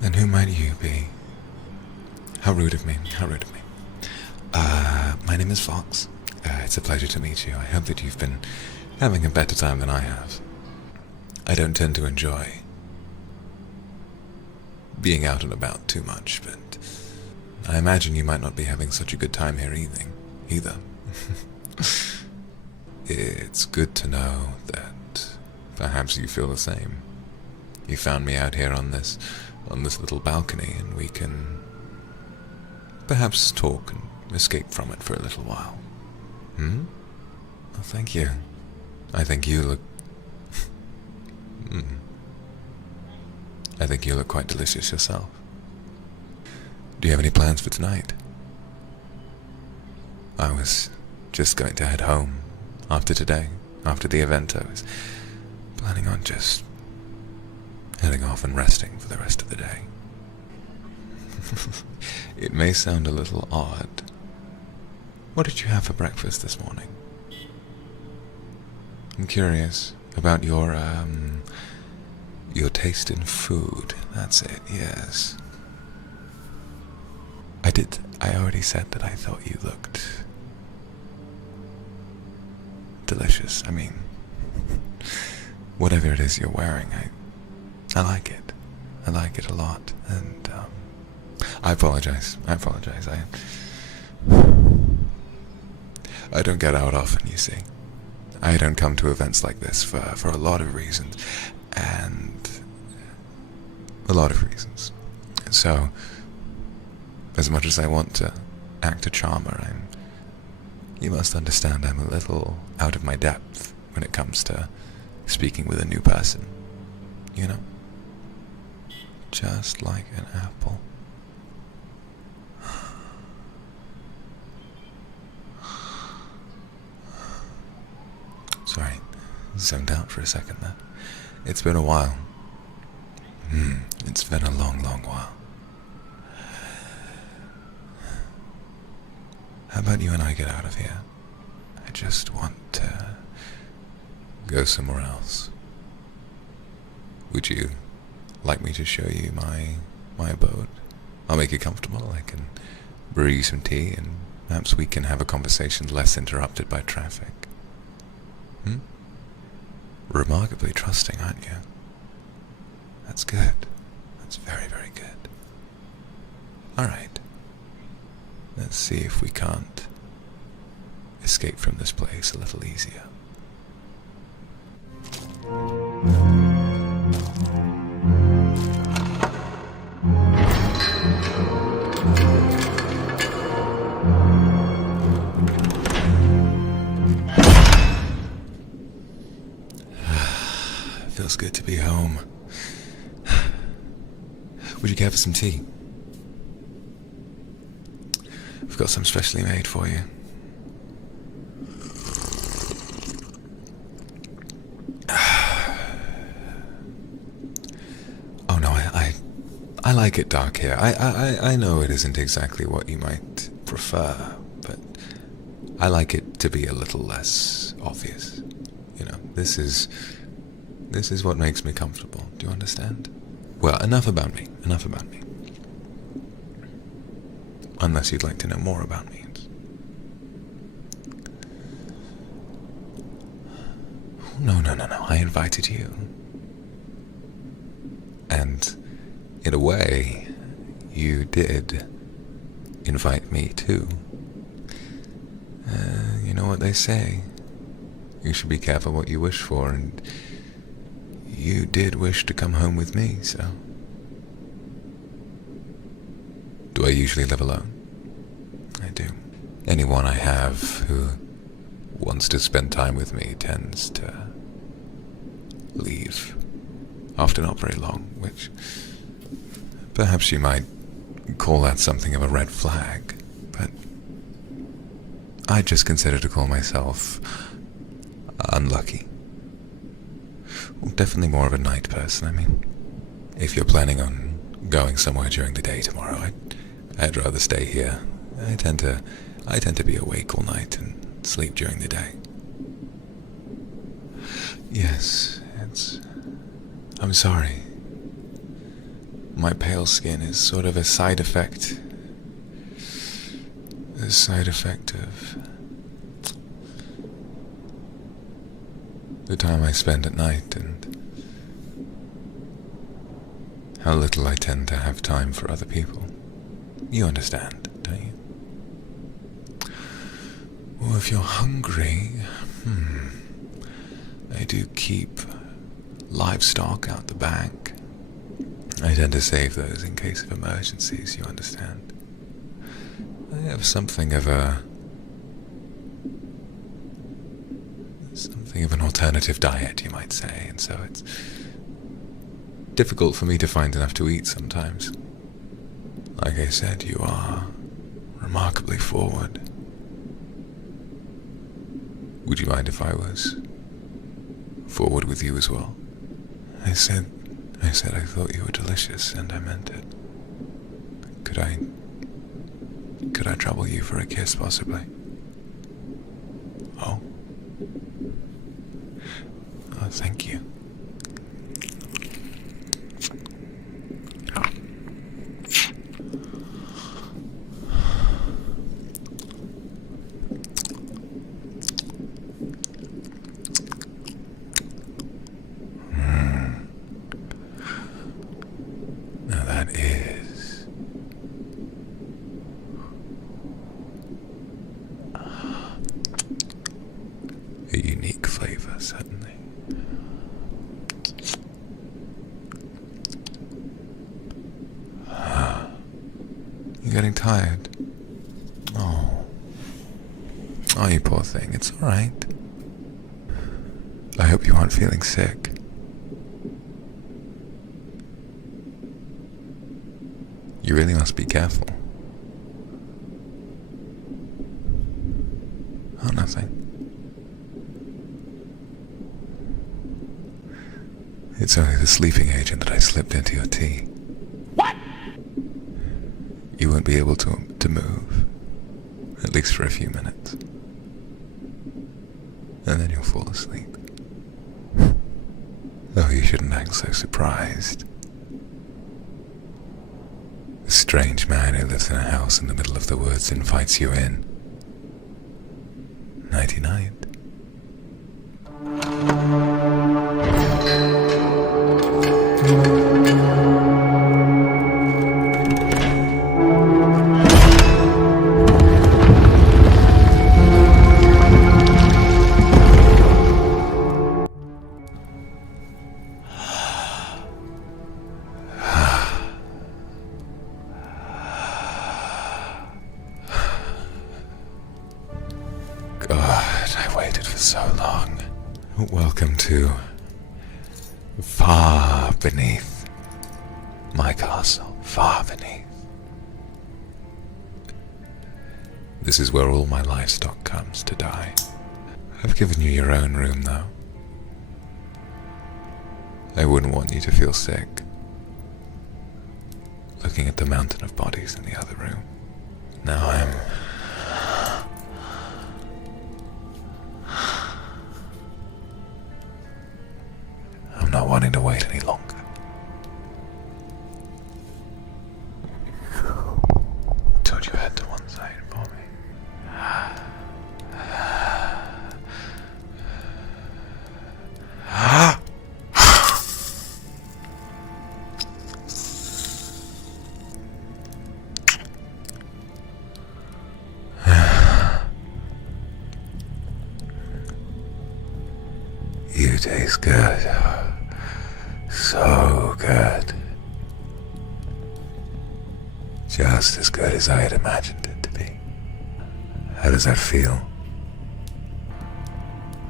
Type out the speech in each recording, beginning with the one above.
And who might you be? How rude of me, how rude of me. My name is Vox. It's a pleasure to meet you. I hope that you've been having a better time than I have. I don't tend to enjoy being out and about too much, but I imagine you might not be having such a good time here either. It's good to know that perhaps you feel the same. You found me out here on this little balcony, and we can perhaps talk and escape from it for a little while. Hmm? Well, thank you. I think you look... I think you look quite delicious yourself. Do you have any plans for tonight? I was just going to head home after today, after the event. I was planning on just heading off and resting for the rest of the day. It may sound a little odd. What did you have for breakfast this morning? I'm curious about your taste in food. That's it, yes. I already said that I thought you looked delicious. I mean, whatever it is you're wearing, I like it. I like it a lot, and I apologize. I don't get out often, you see. I don't come to events like this for a lot of reasons, So, as much as I want to act a charmer, you must understand I'm a little out of my depth when it comes to speaking with a new person, you know? Just like an apple. Sorry, zoned out for a second there. It's been a while. It's been a long, long while. How about you and I get out of here? I just want to go somewhere else. Would you like me to show you my abode? I'll make it comfortable. I can brew you some tea, and perhaps we can have a conversation less interrupted by traffic. Remarkably trusting, aren't you? That's good. That's very, very good. Alright. Let's see if we can't escape from this place a little easier. Feels good to be home. Would you care for some tea? We've got some specially made for you. Oh no, I like it dark here. I know it isn't exactly what you might prefer, but I like it to be a little less obvious. You know, this is what makes me comfortable. Do you understand? Well, enough about me. Unless you'd like to know more about me. No. I invited you. And in a way, you did invite me too. You know what they say. You should be careful what you wish for, and you did wish to come home with me, so... Do I usually live alone? I do. Anyone I have who wants to spend time with me tends to leave. Often not very long, which perhaps you might call that something of a red flag, but I just consider to call myself unlucky. Well, definitely more of a night person. I mean, if you're planning on going somewhere during the day tomorrow, I'd rather stay here. I tend to be awake all night and sleep during the day. Yes, I'm sorry. my pale skin is sort of a side effect. A side effect of the time I spend at night and how little I tend to have time for other people. You understand, don't you? Or if you're hungry, I do keep livestock out the back. I tend to save those in case of emergencies, you understand? I have something of an alternative diet, you might say, and so it's difficult for me to find enough to eat sometimes. Like I said, you are remarkably forward. Would you mind if I was forward with you as well? I said I thought you were delicious, and I meant it. Could I trouble you for a kiss, possibly? Oh. Oh, thank you. Now that is a unique flavor, certainly. You're getting tired. Oh, you poor thing. It's all right. I hope you aren't feeling sick. You really must be careful. Oh, nothing. It's only the sleeping agent that I slipped into your tea. What? You won't be able to move, at least for a few minutes. And then you'll fall asleep. Oh, you shouldn't act so surprised. A strange man who lives in a house in the middle of the woods invites you in. Nighty-night. God, I waited for so long. Welcome to far beneath my castle, far beneath. This is where all my livestock comes to die. I've given you your own room, though. I wouldn't want you to feel sick, looking at the mountain of bodies in the other room. Now I'm not wanting to wait any longer. Tilt your head to one side for me. You taste good. So good. Just as good as I had imagined it to be. How does that feel?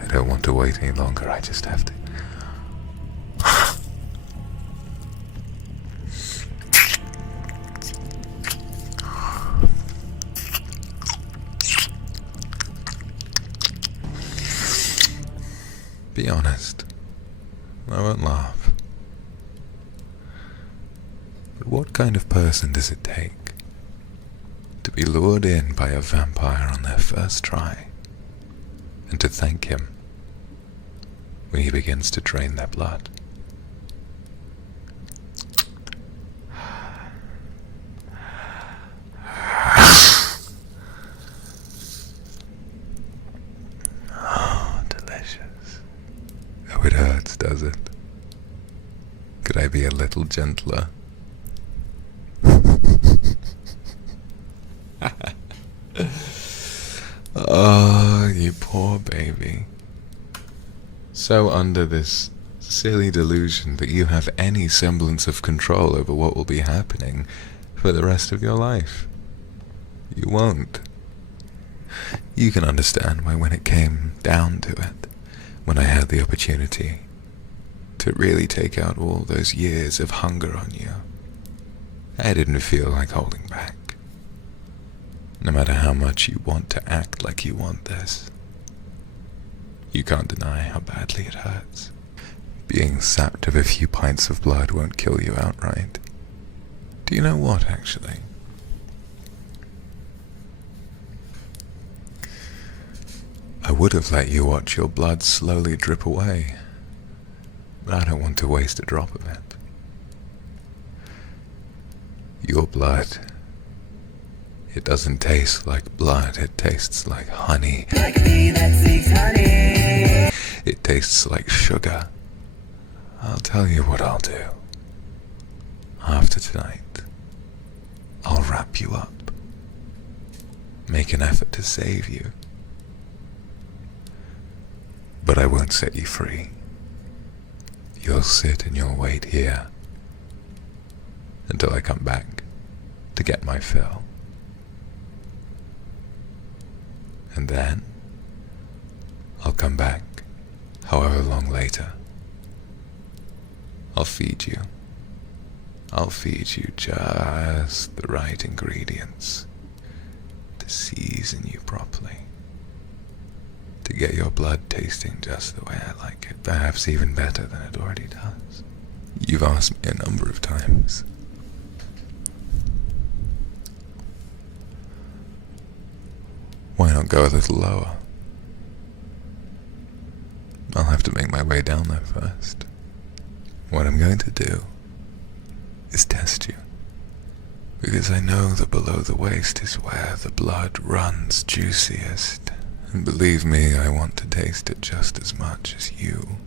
I don't want to wait any longer, I just have to. Be honest. I won't laugh. But what kind of person does it take to be lured in by a vampire on their first try, and to thank him when he begins to drain their blood? be a little gentler? Oh, you poor baby. So under this silly delusion that you have any semblance of control over what will be happening for the rest of your life. You won't. You can understand why when it came down to it, when I had the opportunity to really take out all those years of hunger on you, I didn't feel like holding back. No matter how much you want to act like you want this, you can't deny how badly it hurts. Being sapped of a few pints of blood won't kill you outright. Do you know what, actually? I would have let you watch your blood slowly drip away, but I don't want to waste a drop of it. Your blood, it doesn't taste like blood, it tastes like honey. Like me that seeks honey. It tastes like sugar. I'll tell you what I'll do. After tonight, I'll wrap you up. Make an effort to save you. But I won't set you free. You'll sit and you'll wait here until I come back to get my fill. And then I'll come back however long later. I'll feed you. I'll feed you just the right ingredients to season you properly, to get your blood tasting just the way I like it, perhaps even better than it already does. You've asked me a number of times. Why not go a little lower? I'll have to make my way down there first. What I'm going to do is test you, because I know that below the waist is where the blood runs juiciest, and believe me, I want to taste it just as much as you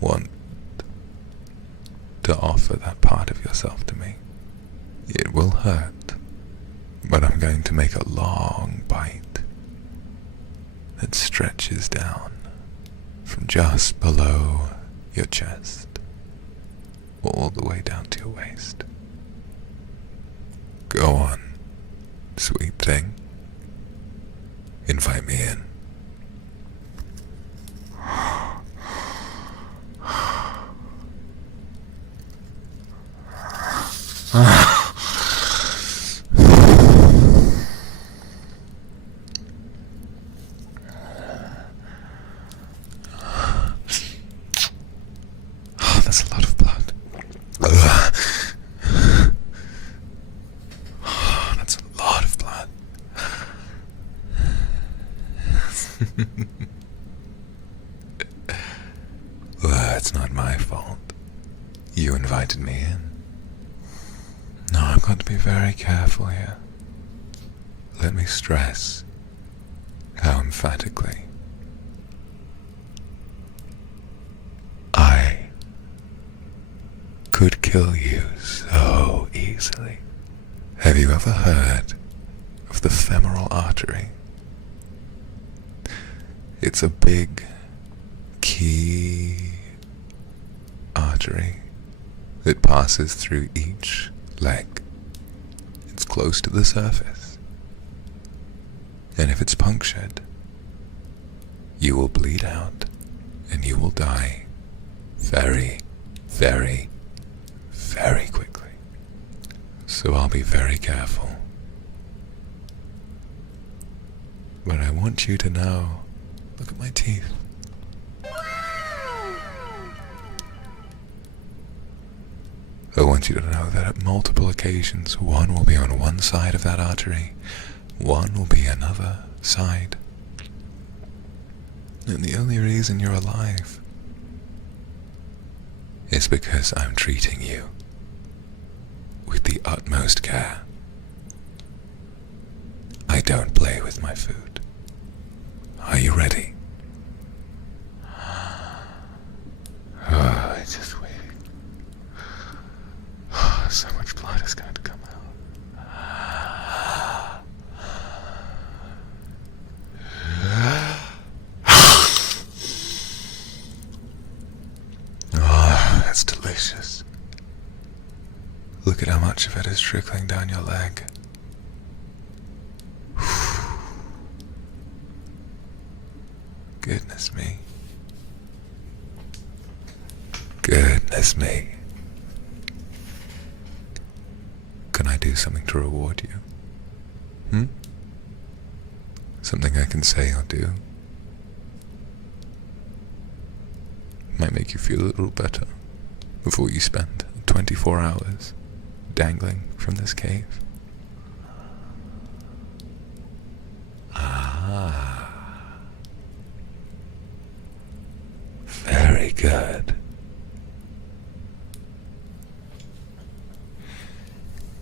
want to offer that part of yourself to me. It will hurt, but I'm going to make a long bite that stretches down from just below your chest all the way down to your waist. Go on, sweet thing. Invite me in. That's a lot of blood. That's a lot of blood. Well, it's not my fault. You invited me in. No, I've got to be very careful here. Let me stress how emphatically I could kill you so easily. Have you ever heard of the femoral artery? It's a big, key artery that passes through each leg. It's close to the surface. And if it's punctured, you will bleed out and you will die very, very, very quickly. So I'll be very careful. But I want you to know, look at my teeth. I want you to know that at multiple occasions, one will be on one side of that artery, one will be another side. And the only reason you're alive is because I'm treating you with the utmost care. I don't play with my food. Are you ready? Oh, it's just waiting. so much blood is going to come out. Oh, that's delicious. Look at how much of it is trickling down your leg. Goodness me. Goodness me. Can I do something to reward you? Something I can say or do? Might make you feel a little better before you spend 24 hours dangling from this cave. Ah. Very good.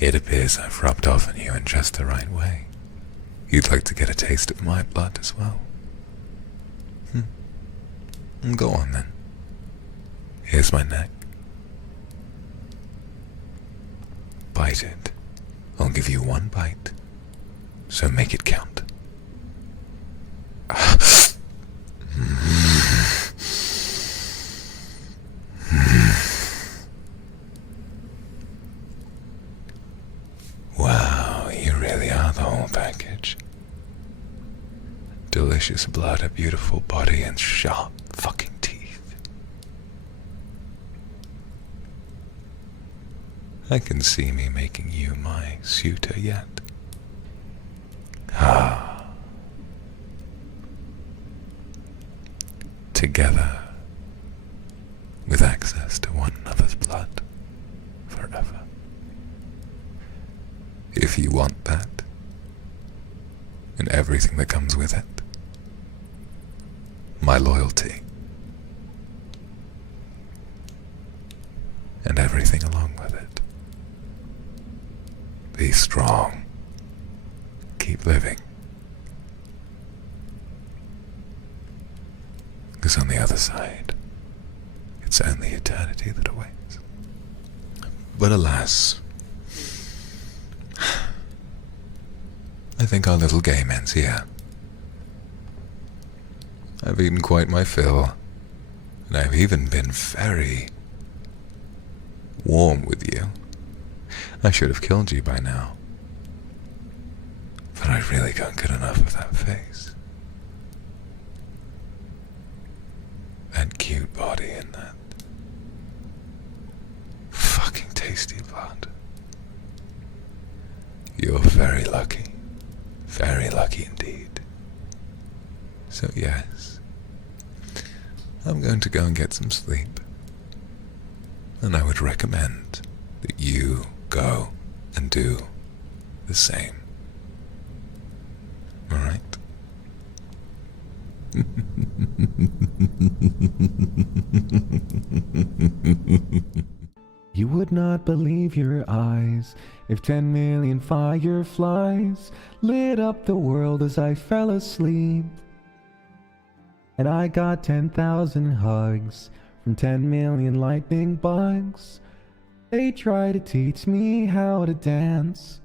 It appears I've rubbed off on you in just the right way. You'd like to get a taste of my blood as well. Go on then. Here's my neck. Bite it. I'll give you one bite, so make it count. Wow, you really are the whole package. Delicious blood, a beautiful body, and sharp fucking teeth. I can see me making you my suitor yet. Ah. Together, with access to one another's blood, forever. If you want that, and everything that comes with it, my loyalty, and everything along with it. Be strong. Keep living. Because on the other side, it's only eternity that awaits. But alas, I think our little game ends here. I've eaten quite my fill, and I've even been very warm with you. I should have killed you by now, but I really can't get enough of that face. That cute body and that fucking tasty blood. You're very lucky indeed. So yes, I'm going to go and get some sleep, and I would recommend that you go and do the same. Alright? You would not believe your eyes if 10 million fireflies lit up the world as I fell asleep. And I got 10,000 hugs from 10 million lightning bugs. They try to teach me how to dance,